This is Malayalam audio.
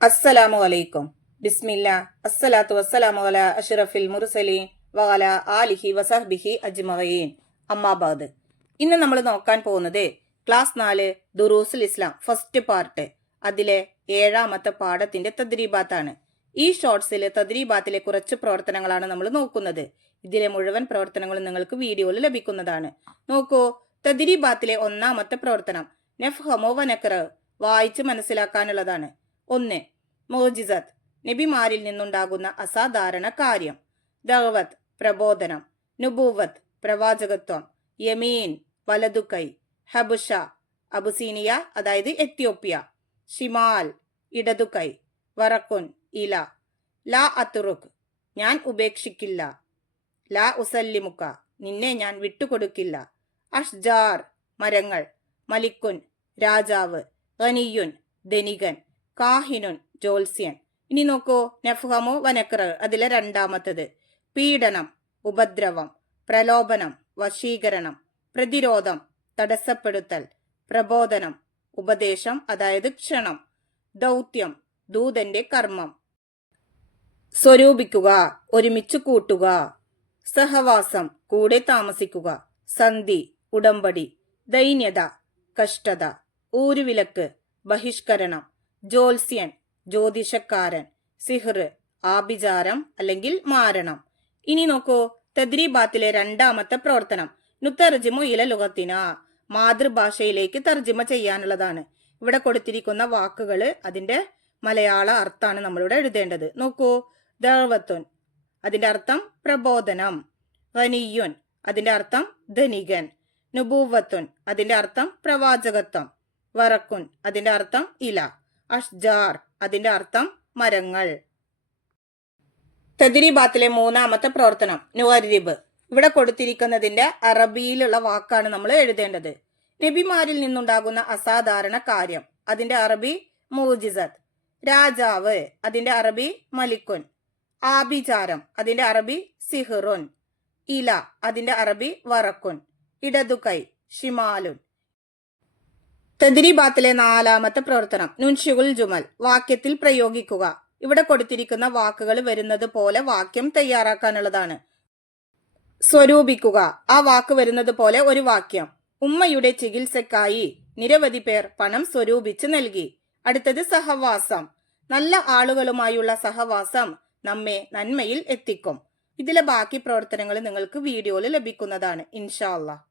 അസ്സലാമു അലൈക്കും. ബിസ്മില്ല അസ്സലാത്തു വസ്സലാമു അലാ അഷ്റഫിൽ മുർസലീൻ വഅല ആലിഹി വസഹ്ബിഹി അജ്മഈൻ. അമ്മാബാദ്. ഇന്ന് നമ്മൾ നോക്കാൻ പോകുന്നത് ക്ലാസ് 4 ദുറൂസുൽ ഇസ്ലാം ഫസ്റ്റ് പാർട്ട്, അതിലെ 7ാമത്തെ പാഠത്തിന്റെ തദ്രീബാത്താണ്. ഈ ഷോർട്സിൽ തദ്രീബാത്തിലെ കുറച്ച് പ്രവർത്തനങ്ങളാണ് നമ്മൾ നോക്കുന്നത്. ഇതിലെ മുഴുവൻ പ്രവർത്തനങ്ങളും നിങ്ങൾക്ക് വീഡിയോയിൽ ലഭിക്കുന്നതാണ്. നോക്കൂ, തദ്രീബാത്തിലെ 1ാമത്തെ പ്രവർത്തനം നഫ്ഹമു വനഖ്റ, വായിച്ച് മനസ്സിലാക്കാനുള്ളതാണ്. 1. മോജിസത്ത്, നബിമാരിൽ നിന്നുണ്ടാകുന്ന അസാധാരണ കാര്യം. ദഅവത്ത്, പ്രബോധനം. നുബൂവത്ത്, പ്രവാചകത്വം. യമീൻ, വലതുകൈ. ഹബുഷ, അബുസീനിയ അതായത് എത്യോപ്യ. ഷിമാൽ, ഇടതുകൈ. വറക്കുൻ, ഇല. ലാ അത്തുറുക്, ഞാൻ ഉപേക്ഷിക്കില്ല. ലാ ഉസല്ലിമുക്ക, നിന്നെ ഞാൻ വിട്ടുകൊടുക്കില്ല. അഷ്ജാർ, മരങ്ങൾ. മലിക്കുൻ, രാജാവ്. ഗനിയുൻ, ധനികൻ. കാഹിനുൻ, ജോത്സ്യൻ. ഇനി നോക്കൂ, നഫ്ഹമു വനഖ്റ, അതിലെ 2ാമത്തത്. പീഡനം, ഉപദ്രവം. പ്രലോഭനം, വശീകരണം. പ്രതിരോധം, തടസ്സപ്പെടുത്തൽ. പ്രബോധനം, ഉപദേശം അതായത് ക്ഷണം. ദൗത്യം, ദൂതന്റെ കർമ്മം. സ്വരൂപിക്കുക, ഒരുമിച്ച് കൂട്ടുക. സഹവാസം, കൂടെ താമസിക്കുക. സന്ധി, ഉടമ്പടി. ദൈന്യത, കഷ്ടത. ഊരുവിലക്ക്, ബഹിഷ്കരണം. ജോത്സ്യൻ, ജ്യോതിഷക്കാരൻ. സിഹ്ർ, ആഭിചാരം അല്ലെങ്കിൽ മാരണം. ഇനി നോക്കൂ, തദ്രീബാത്തിലെ 2ാമത്തെ പ്രവർത്തനം നുത്തർജിമു ഇല ലുഗത്തിന, മാതൃഭാഷയിലേക്ക് തർജിമ ചെയ്യാനുള്ളതാണ്. ഇവിടെ കൊടുത്തിരിക്കുന്ന വാക്കുകൾ അതിന്റെ മലയാള അർത്ഥമാണ് നമ്മളിവിടെ എഴുതേണ്ടത്. നോക്കൂ, ദഅവത്തുൻ, അതിന്റെ അർത്ഥം പ്രബോധനം. ഗനിയുൻ, അതിന്റെ അർത്ഥം ധനികൻ. നുബൂവത്തുൻ, അതിന്റെ അർത്ഥം പ്രവാചകത്വം. വറക്കുൻ, അതിന്റെ അർത്ഥം ഇല. അഷ്ജാർ, അതിന്റെ അർത്ഥം മരങ്ങൾ. തദ്രീബാത്തിലെ 3ാമത്തെ പ്രവർത്തനം നുഅരിബ്, ഇവിടെ കൊടുത്തിരിക്കുന്നതിന്റെ അറബിയിലുള്ള വാക്കാണ് നമ്മൾ എഴുതേണ്ടത്. നബിമാരിൽ നിന്നുണ്ടാകുന്ന അസാധാരണ കാര്യം, അതിന്റെ അറബി മോജിസത്ത്. രാജാവ്, അതിന്റെ അറബി മലിക്കുൻ. ആഭിചാരം, അതിന്റെ അറബി സിഹ്റുൻ. ഇല, അതിന്റെ അറബി വറക്കുൻ. ഇടതുകൈ, ഷിമാലുൻ. തദ്രീബാത്തിലെ 4ാമത്തെ പ്രവർത്തനം നുൻഷിഉൽ ജുമൽ, വാക്യത്തിൽ പ്രയോഗിക്കുക. ഇവിടെ കൊടുത്തിരിക്കുന്ന വാക്കുകൾ വരുന്നത് പോലെ വാക്യം തയ്യാറാക്കാനുള്ളതാണ്. സ്വരൂപിക്കുക, ആ വാക്ക് വരുന്നത് പോലെ ഒരു വാക്യം. ഉമ്മയുടെ ചികിത്സക്കായി നിരവധി പേർ പണം സ്വരൂപിച്ച് നൽകി. അടുത്തത് സഹവാസം, നല്ല ആളുകളുമായുള്ള സഹവാസം നമ്മെ നന്മയിൽ എത്തിക്കും. ഇതിലെ ബാക്കി പ്രവർത്തനങ്ങൾ നിങ്ങൾക്ക് വീഡിയോയിൽ ലഭിക്കുന്നതാണ് ഇൻഷാ അല്ലാഹ്.